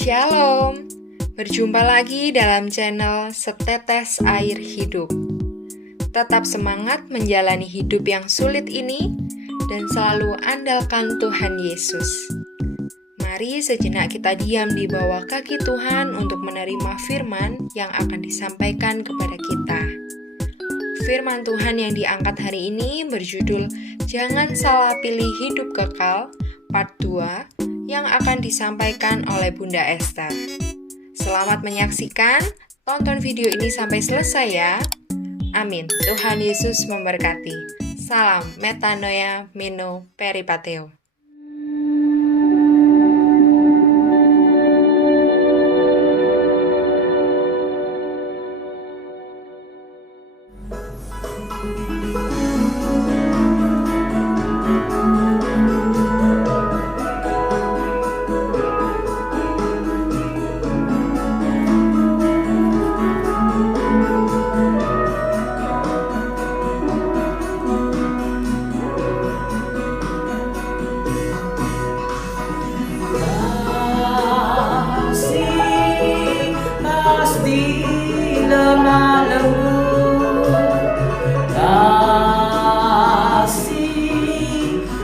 Shalom, berjumpa lagi dalam channel Setetes Air Hidup. Tetap semangat menjalani hidup yang sulit ini dan selalu andalkan Tuhan Yesus. Mari sejenak kita diam di bawah kaki Tuhan untuk menerima firman yang akan disampaikan kepada kita. Firman Tuhan yang diangkat hari ini berjudul Jangan Salah Pilih Hidup Kekal, Part 2, yang akan disampaikan oleh Bunda Esther. Selamat menyaksikan, tonton video ini sampai selesai ya. Amin. Tuhan Yesus memberkati. Salam Metanoia Meno Peripateo.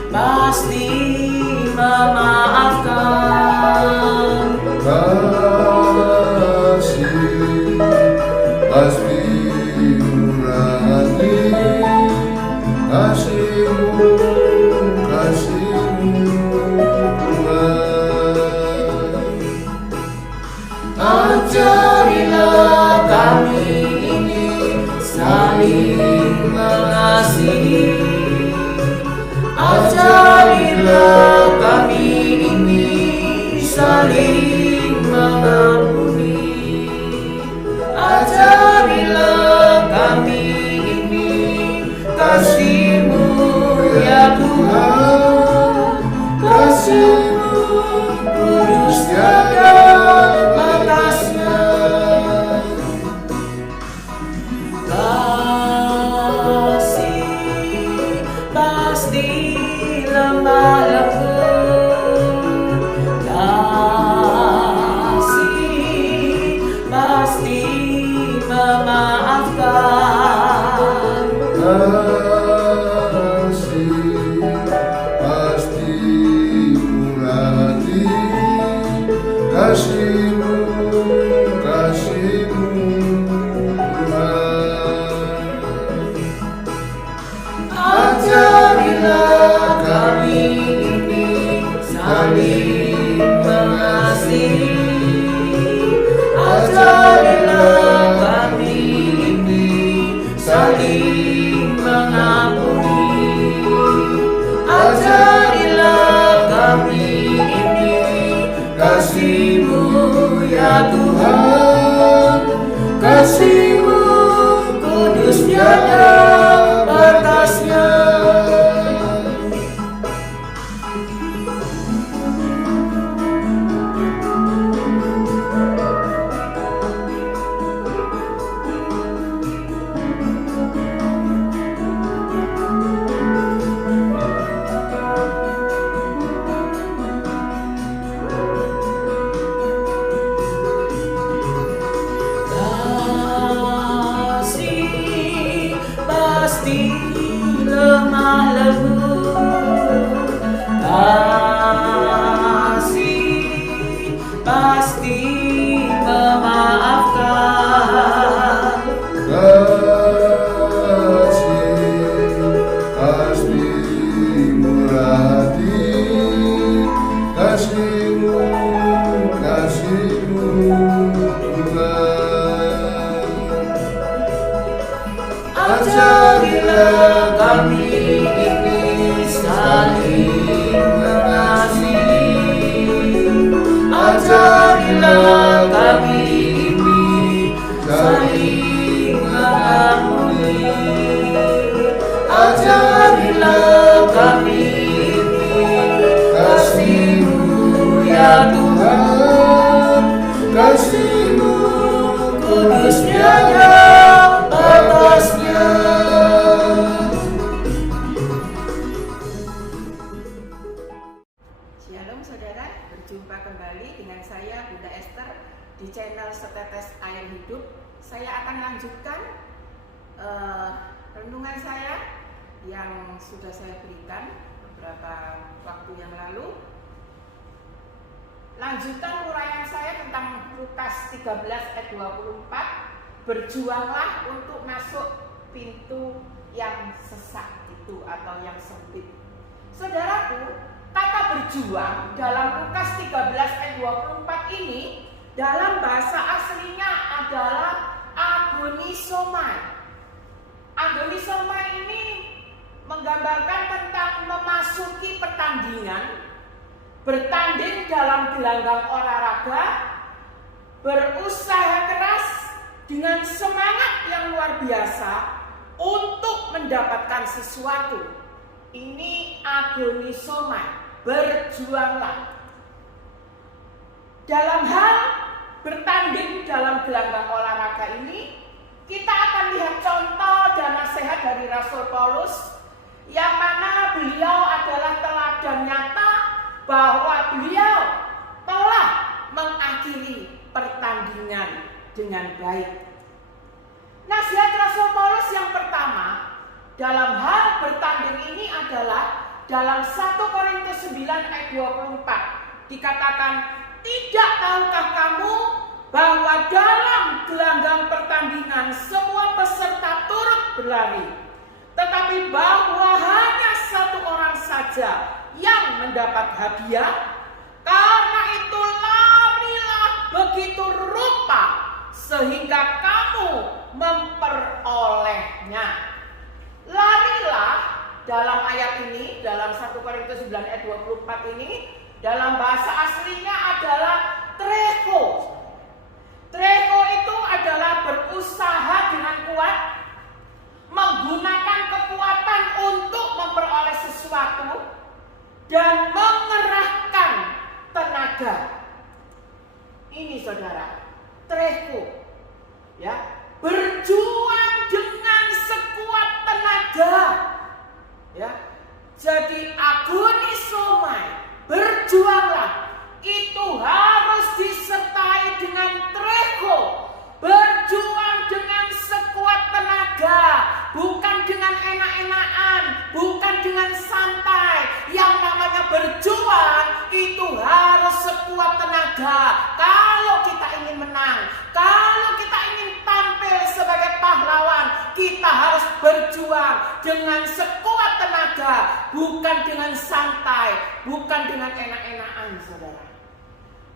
Pasti memaafkan. Kasih pasti murah hati. Kasihmu Tuhan. Ajarilah kami ini saling mengasihi. Ajarilah kami ini saling mengampuni. Ajarilah kami ini kasih-Mu ya Tuhan. Kasih-Mu kudus tiada batasnya. Kasih pasti lemah lembut. Kasih pasti memaafkan. Kasih pasti murah hati. Kasihmu Tuhan. Ajarilah kami ini saling mengasihi. Ajarilah kami ini saling mengampuni. Ajarilah kami ini kasih-Mu ya Tuhan. Kasih-Mu kudus tiada batasnya. Kasih pasti lemah lembut. Kasih pasti memaafkan. Kasih pasti murah hati. Kasihmu Tuhan. Ajarilah kami ini saling mengasihi. Ajarilah kami ini saling mengampuni. Ajarilah kami ini kasih-Mu ya Tuhan. Kasih-Mu kudus tiada batasnya. Shalom saudara, berjumpa kembali dengan dengan saya Bunda Esther di channel Setetes Air Hidup. Saya akan lanjutkan renungan saya yang sudah saya berikan beberapa waktu yang lalu. Lanjutan uraian saya tentang Lukas 13 ayat 24, berjuanglah untuk masuk pintu yang sesak itu atau yang sempit. Saudaraku, kata berjuang dalam Lukas 13 ayat 24 ini dalam bahasa aslinya adalah agonisomai. Agonisomai ini menggambarkan tentang memasuki pertandingan, bertanding dalam gelanggang olahraga, berusaha keras dengan semangat yang luar biasa untuk mendapatkan sesuatu. Ini agonisomai, berjuanglah. Dalam hal bertanding dalam gelanggang olahraga ini, kita akan lihat contoh dan nasihat dari Rasul Paulus, yang mana beliau adalah teladan nyata bahwa beliau telah mengakhiri pertandingan dengan baik. Nasihat Rasul Paulus yang pertama dalam hal bertanding ini adalah dalam 1 Korintus 9 ayat 24. Dikatakan, tidak tahukah kamu bahwa dalam gelanggang pertandingan semua peserta turut berlari, tetapi bahwa hanya satu orang saja yang mendapat hadiah. Karena itu larilah begitu rupa sehingga kamu memperolehnya. Larilah dalam ayat ini, dalam 1 Korintus 9 ayat 24 ini, dalam bahasa aslinya adalah treko. Treko itu adalah berusaha dengan kuat, menggunakan kekuatan untuk memperoleh sesuatu, dan mengerahkan tenaga. Ini saudara, treko, ya, berjuang dengan sekuat tenaga, ya. Jadi agonisomai, berjuanglah, itu harus disertai dengan treko, berjuang dengan sekuat tenaga, bukan dengan enak-enakan, bukan dengan santai. Yang namanya berjuang itu harus sekuat tenaga. Kalau kita ingin menang, kalau kita ingin tampil sebagai pahlawan, kita harus berjuang dengan sekuat tenaga, bukan dengan santai, bukan dengan enak-enakan, saudara.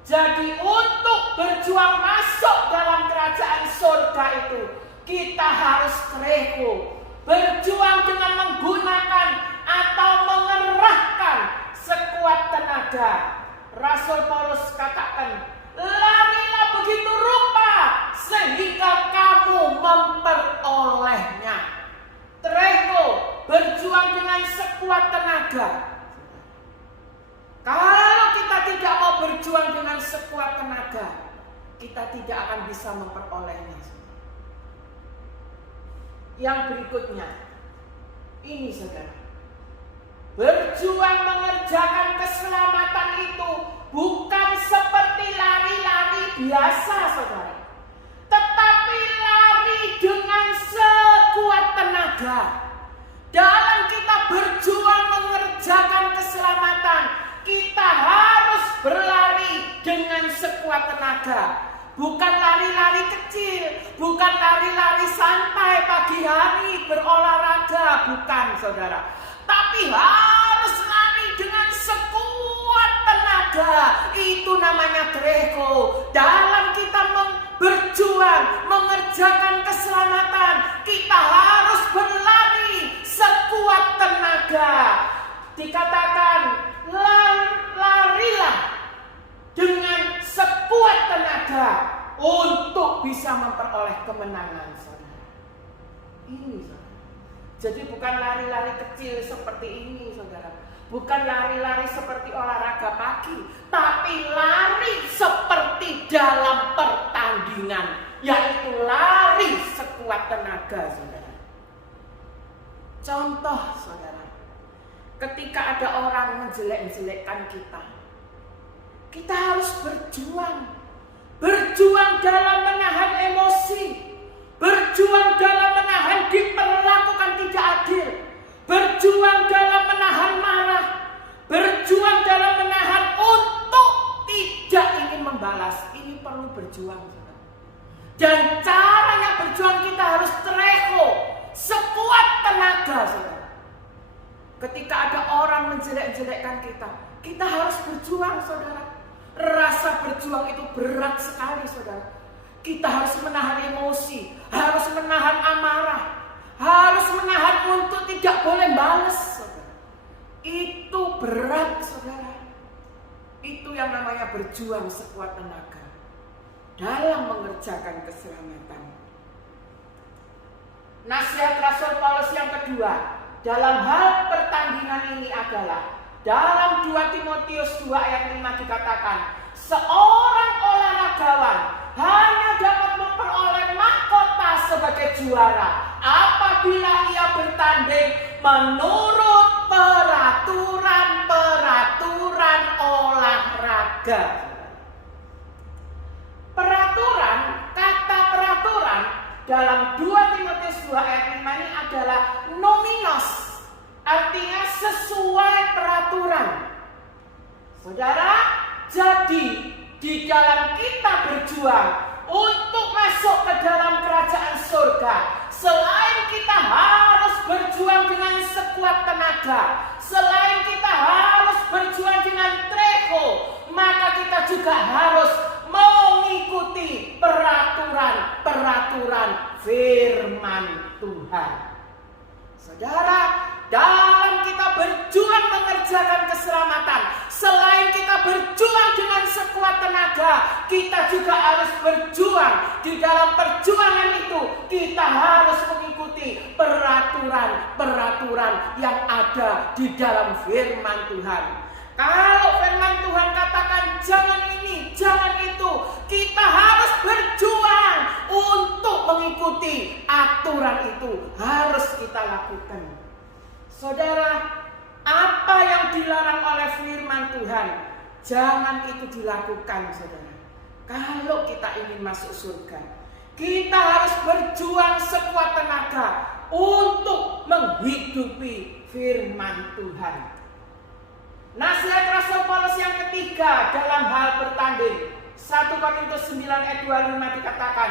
Jadi untuk berjuang masuk dalam kerajaan surga itu, kita harus treko, berjuang dengan menggunakan atau mengerahkan sekuat tenaga. Rasul Paulus katakan, larilah begitu rupa sehingga kamu memperolehnya. Treko, berjuang dengan sekuat tenaga. Kalau kita tidak mau berjuang dengan sekuat tenaga, kita tidak akan bisa memperolehnya. Yang berikutnya, ini saudara, berjuang mengerjakan keselamatan itu bukan seperti lari-lari biasa, saudara, tetapi lari dengan sekuat tenaga. Dalam kita berjuang mengerjakan keselamatan, kita harus berlari dengan sekuat tenaga. Bukan lari-lari kecil, bukan lari-lari santai pagi hari berolahraga, bukan, saudara. Tapi harus lari dengan sekuat tenaga. Itu namanya treko. Dalam kita berjuang mengerjakan keselamatan, kita harus berlari sekuat tenaga. Dikatakan, larilah dengan sekuat tenaga untuk bisa memperoleh kemenangan, saudara. Ini, saudara. Jadi bukan lari-lari kecil seperti ini, saudara. Bukan lari-lari seperti olahraga pagi, tapi lari seperti dalam pertandingan, yaitu lari sekuat tenaga, saudara. Contoh, saudara, ketika ada orang menjelek-jelekkan kita, Kita harus berjuang. Berjuang dalam menahan emosi. Berjuang dalam menahan diperlakukan tidak adil. Berjuang dalam menahan marah. Berjuang dalam menahan untuk tidak ingin membalas. Ini perlu berjuang. Dan caranya berjuang kita harus treho, sekuat tenaga, saudara. Ketika ada orang menjelek-jelekkan kita, kita harus berjuang, saudara. Rasa berjuang itu berat sekali, saudara. Kita harus menahan emosi, harus menahan amarah, harus menahan untuk tidak boleh balas, saudara. Itu berat, saudara. Itu yang namanya berjuang sekuat tenaga dalam mengerjakan keselamatan. Nasihat Rasul Paulus yang kedua dalam hal pertandingan ini adalah dalam 2 Timotius 2 ayat 5 dikatakan, seorang olahragawan hanya dapat memperoleh mahkota sebagai juara apabila ia bertanding menurut peraturan olahraga. Kata peraturan dalam 2 Timotius 2 ayat 5 ini adalah nominos, artinya sesuai peraturan. Saudara, jadi di dalam kita berjuang untuk masuk ke dalam kerajaan surga, selain kita harus berjuang dengan sekuat tenaga, selain kita harus berjuang dengan treho, maka kita juga harus mengikuti peraturan firman Tuhan. Saudara, dalam kita berjuang mengerjakan keselamatan, selain kita berjuang dengan sekuat tenaga, kita juga harus berjuang. Di dalam perjuangan itu, kita harus mengikuti peraturan yang ada di dalam firman Tuhan. Kalau firman Tuhan katakan jangan ini, jangan itu, kita harus berjuang untuk mengikuti aturan itu. Harus kita lakukan. Saudara, apa yang dilarang oleh firman Tuhan, jangan itu dilakukan, saudara. Kalau kita ingin masuk surga, kita harus berjuang sekuat tenaga untuk menghidupi firman Tuhan. Nasihat Rasul Paulus yang ketiga dalam hal bertanding, 1 Korintus 9 ayat 25 dikatakan,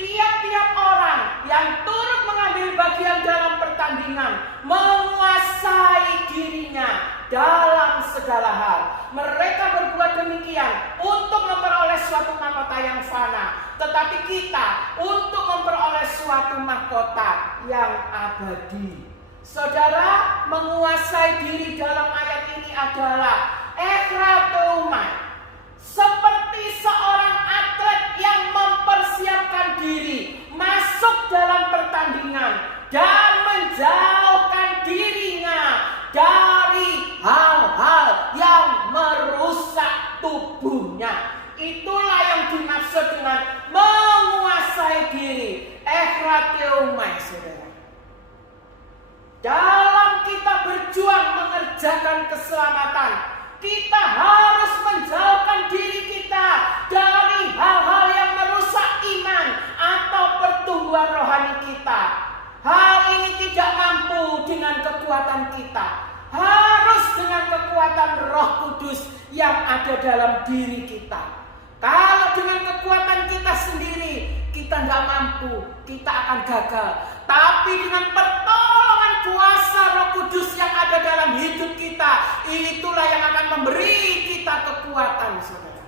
tiap-tiap orang yang turut mengambil bagian dalam pertandingan menguasai dirinya dalam segala hal. Mereka berbuat demikian untuk memperoleh suatu mahkota yang fana, tetapi kita untuk memperoleh suatu mahkota yang abadi. Saudara, menguasai diri dalam ayat ini adalah ekratomai, seperti seorang atlet yang mempersiapkan diri masuk dalam pertandingan dan menjauhkan dirinya dari hal-hal yang merusak tubuhnya. Itulah yang dimaksud dengan menguasai diri, ekratomai, saudara. Dalam kita berjuang mengerjakan keselamatan, kita harus menjauhkan diri kita dari hal-hal yang merusak iman atau pertumbuhan rohani kita. Hal ini tidak mampu dengan kekuatan kita, harus dengan kekuatan Roh Kudus yang ada dalam diri kita. Kalau dengan kekuatan kita sendiri, kita nggak mampu, kita akan gagal. Tapi dengan pertolongan kuasa Roh Kudus yang ada dalam hidup kita, itulah yang akan memberi kita kekuatan, saudara.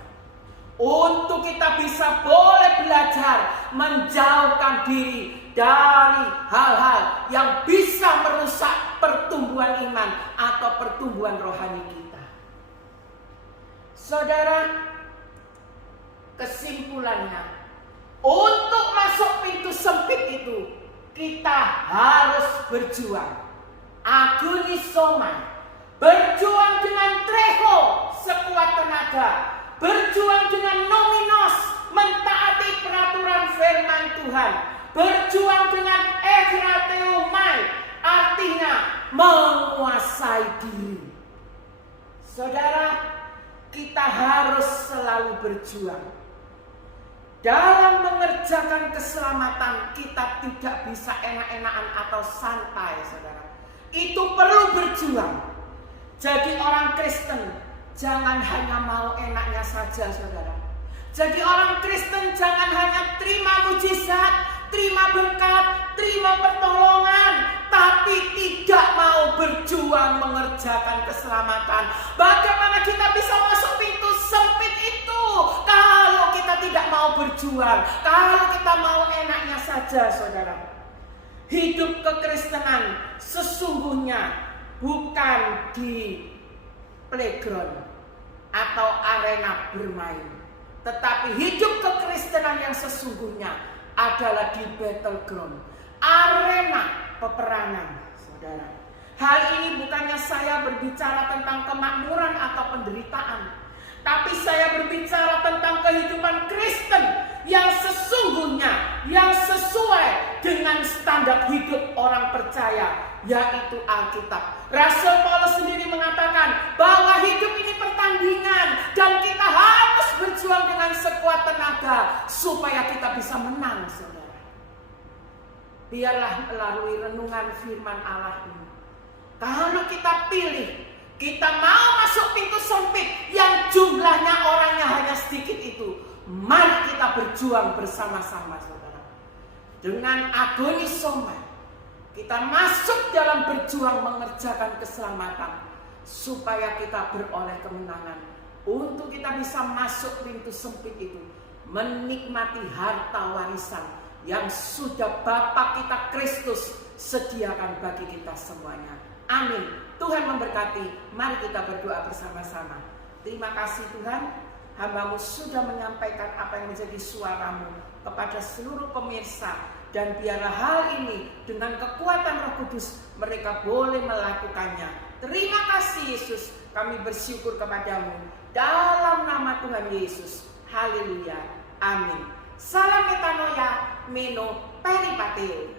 Untuk kita bisa boleh belajar menjauhkan diri dari hal-hal yang bisa merusak pertumbuhan iman atau pertumbuhan rohani kita. Saudara, kesimpulannya, untuk masuk pintu sempit itu, kita harus berjuang. Agonisomai, berjuang dengan treho, sekuat tenaga, berjuang dengan nominos, mentaati peraturan firman Tuhan, berjuang dengan ekrateomai, artinya menguasai diri. Saudara, kita harus selalu berjuang. Dalam mengerjakan keselamatan, kita tidak bisa enak-enakan atau santai, saudara. Itu perlu berjuang. Jadi orang Kristen, jangan hanya mau enaknya saja, saudara. Jadi orang Kristen jangan hanya terima mujizat, terima berkat, terima pertolongan, tapi tidak mau berjuang mengerjakan keselamatan. Bagaimana kita bisa masuk pintu sempit itu kalau kita tidak mau berjuang, kalau kita mau enaknya saja, saudara. Hidup kekristenan sesungguhnya bukan di playground atau arena bermain, tetapi hidup kekristenan yang sesungguhnya adalah di battleground, arena peperangan, saudara. Hal ini bukannya saya berbicara tentang kemakmuran atau penderitaan, tapi saya berbicara tentang kehidupan Kristen yang sesungguhnya, yang sesuai dengan standar hidup orang percaya, yaitu Alkitab. Rasul Paulus sendiri mengatakan bahwa hidup ini pertandingan dan kita harus berjuang dengan sekuat tenaga supaya kita bisa menang, saudara. Biarlah melalui renungan firman Allah ini, kalau kita pilih, kita mau masuk pintu sempit yang jumlahnya orangnya hanya sedikit itu, mari kita berjuang bersama-sama, saudara. Dengan agonisoma, kita masuk dalam berjuang mengerjakan keselamatan supaya kita beroleh kemenangan. Untuk kita bisa masuk pintu sempit itu, menikmati harta warisan yang sudah Bapa kita Kristus sediakan bagi kita semuanya. Amin. Tuhan memberkati. Mari kita berdoa bersama-sama. Terima kasih Tuhan, hamba-Mu sudah menyampaikan apa yang menjadi suara-Mu kepada seluruh pemirsa, dan biarlah hal ini dengan kekuatan Roh Kudus mereka boleh melakukannya. Terima kasih Yesus, kami bersyukur kepadamu dalam nama Tuhan Yesus. Haleluya. Amin. Salam metanoia, meno peripateo.